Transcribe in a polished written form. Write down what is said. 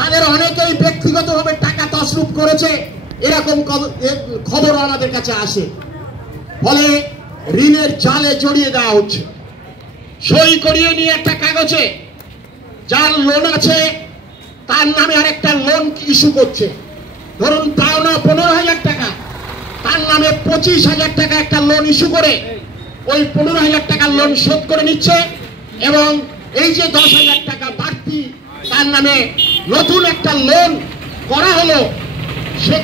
তাদের অনেকেই ব্যক্তিগতভাবে টাকা তছরুপ করেছে, এরকম খবর আমাদের কাছে আসে। ফলে ঋণের জালে জড়িয়ে দেওয়া হচ্ছে। সই করিয়ে নিয়ে একটা কাগজে যার লোন আছে তার নামে আরেকটা লোন ইস্যু করছে। ধরুন পাওনা 15,000 টাকা, তার নামে 25,000 টাকা একটা লোন ইস্যু করে ওই 15,000 টাকার লোন শোধ করে নিচ্ছে, এবং এই যে 10,000 টাকা বাড়তি তার নামে নতুন একটা লোন করা হলো, সে